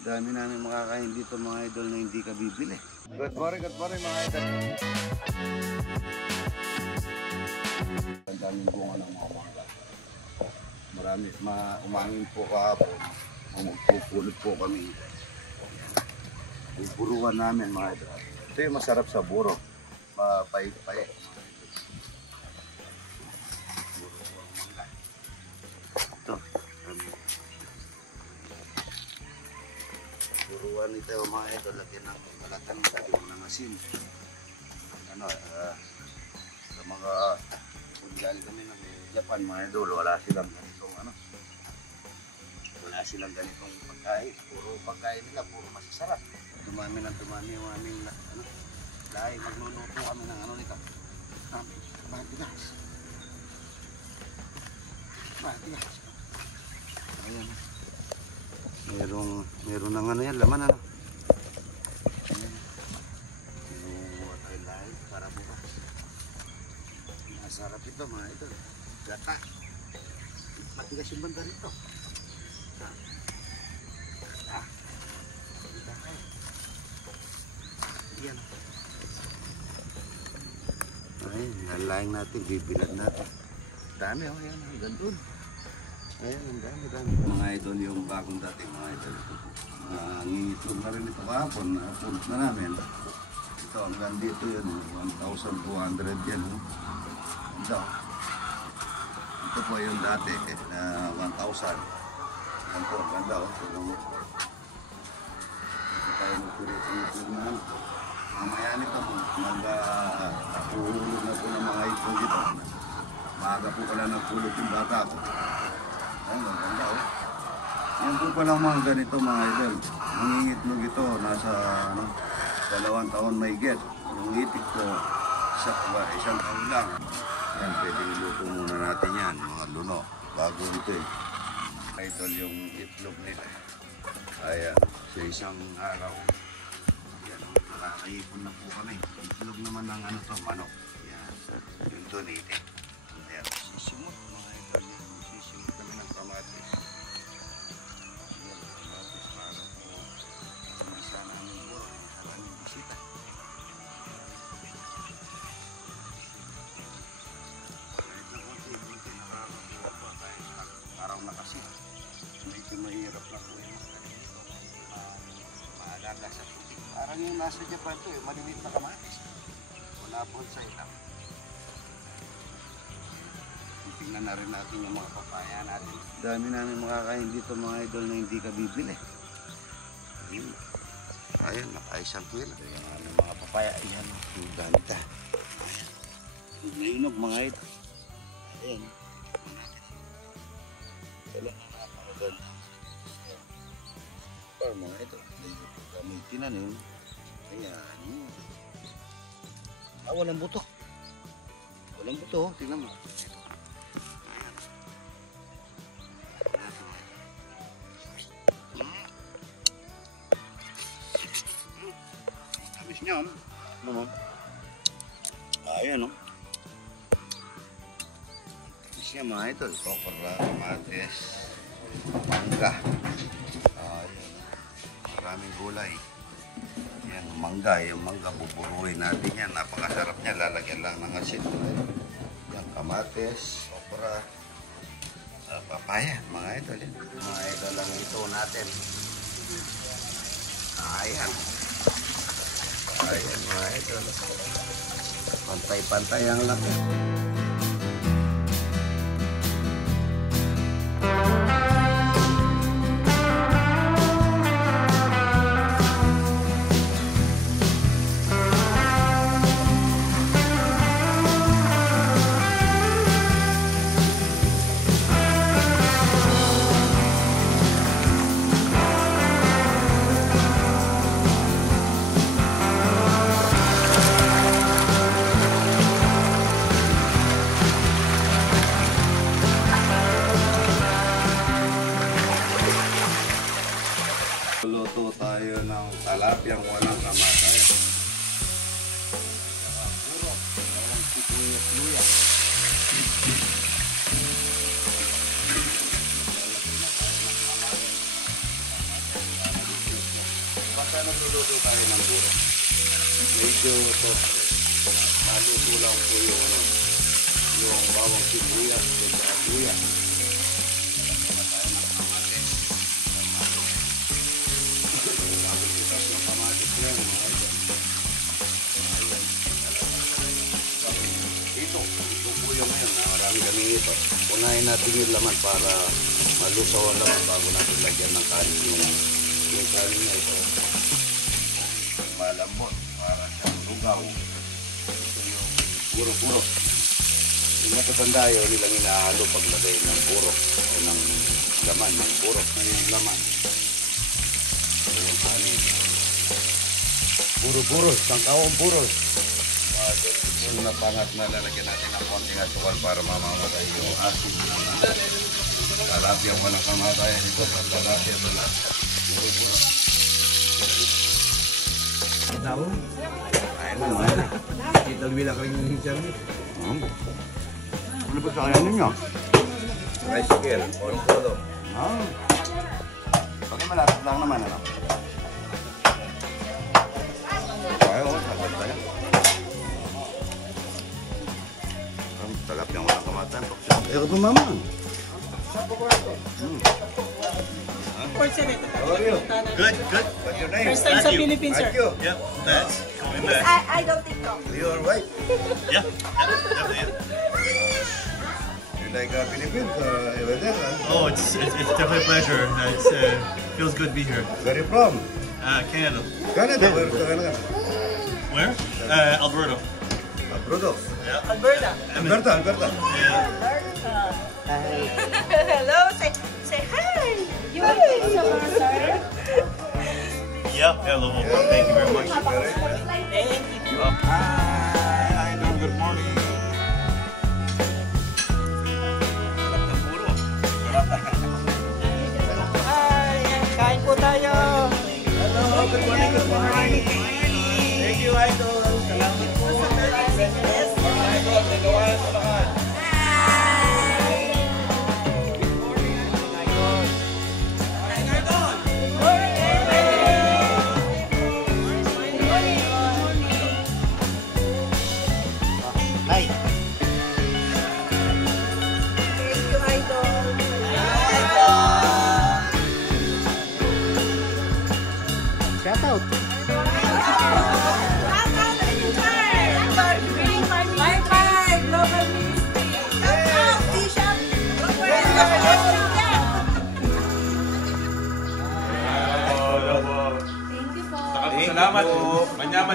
Dami namin makakain dito mga idol na hindi ka bibili. Good morning mga idol. Ang daming bunga ng mga mangga. Marami, umangin po kahapon. Magpupulot po kami. Buburuan namin mga idol. Ito yung masarap sa buro. Mapait-pait. Ito. Buruan ito mga idol. Lagyan ng malatang lagyan ng asin. Sa mga galing kami ng Japan mga idol. Wala silang ganitong pagkain. Puro pagkain nila, puro masasarap. Dumami yung aming lahi. Magluluto kami ng nito. Matigas. Ayan. Meron ng yan, laman Ayan. Meron tayo lahi para bukas. Masarap ito mga idol. Gata. Matigas yung banda rito. Yan. Ay, nalaing natin, bibilad natin. Dami yan, hanggang doon. Ayan, ang dami. Mga idol yung bagong dating mga idol. Ngingitlog na rin ito kahapon, napulot na namin. Ito, hanggang dito yun, 1,200 yan. Ito po yung dati, 1,000. Yan po, ang ganda. Ito tayo magpulot na mamaya nito, nakuhulog na po ng mga ito dito. Maaga po pala nagpulot yung bata ko. Ayan, ang ganda Yan po palang mga ganito mga idol. Nangingitlog ito, nasa 2 taon may get. Yung itik ko, isang taon lang. Yan, pwedeng luto muna natin yan, mga luno. Bago ito idol yung itlog nila. Ayan, sa isang araw. Nakakaipon na po kami. Itlog naman ng manok. Yan. Yung donate. Ayan. Sisimot mga idol. Sisimot kami ng kamatis. Yan. Kamatis para po. Kumisa namin buro. Sa aming bisita. Kahit na konti nakakabuha pa tayo. Araw na kasi. Medyo mahirap na po yung maalaga sa tubig. Parang yung nasa Japan ito, maliliit na kamatis. Wala po sa ilang. Tingnan na rin natin yung mga papaya natin. Dami namin makakain dito mga idol na hindi ka bibili. Ayun, naka-isang kilo. Yung aming mga papaya, ayan, yung ganda. Nainog mga idol. Ayan. Wala na napakaganda. Para mga idol. Kami tinanim. Ayan. Walang buto. Walang buto. Tingnan mo. Tamis niya. Ayan tamis niya mga idol. Okra, kamatis, mangga. Maraming gulay. Yan, mangga. Yung mangga, buburuin natin yan. Napakasarap niya. Lalagyan lang ng asin. Yan, kamatis, okra, papaya. Mga idol yan. Mga idol lang ito natin. Ayan. Ayan, mga idol. Pantay-pantay ang laki. Luto tayo ng talapyang walang kamatay. Puro, walang sibuyas-luya. Basta nagluluto tayo ng buro. Medyo maluto lang po yung bawang sibuyas at saka luya. Ito po yung ngayon na maraming kami ito. Unahin natin yung laman para malusaw ang laman bago natin lagyan ng kanin yung kanin na ito. Malambot para siyang lugaw. Ito yung puro-puro. Yung matatanda yun nilang inahalo paglagay ng puro o ng laman, ng puro ng laman. Ito yung kanin. Puro-puro, sangkawang puro. Yung napangat na lalagyan natin ng konting asukal para mamamatay yung asin. Talapia mo lang kamatayan ito. Talapia mo lang. Puro-puro. Tahu? Ayun naman. Kita lebih lah kering hijau ni. Ano ba sa kaya ninyo? Tricycle, polo-polo. Pagka malapit lang naman, ano? Ayaw, sagot tayo. Ang talap yung walang kamatan. Ayaw ko mama. How are you? Good, good. What's your name? First time sa Philippines, sir. Matthew. Yep, that's going Yes, back. I don't think so. You're right. Yeah, definitely. You like Philippines over there? Huh? Oh, it's definitely a pleasure. It's feels good to be here. Where are you from? Canada. Canada. Where ka Canada? Where? Alberta. Abroad. Yeah. Alberta. Alberta, Alberta. Yeah. Hello, say hi. You want to take some, sir? Yeah. Hello. Thank you very much. Thank you. Hi, good morning. Hi, kain po tayo. Hello, good morning, good morning. Thank you, Idol. Salamat po. Idol, nagawa sa lahat. Thank you, Idol. Shout out. Bye-bye, Global Ministry. Shout out, Bishop. Thank you po. Salamat po. Manyaman.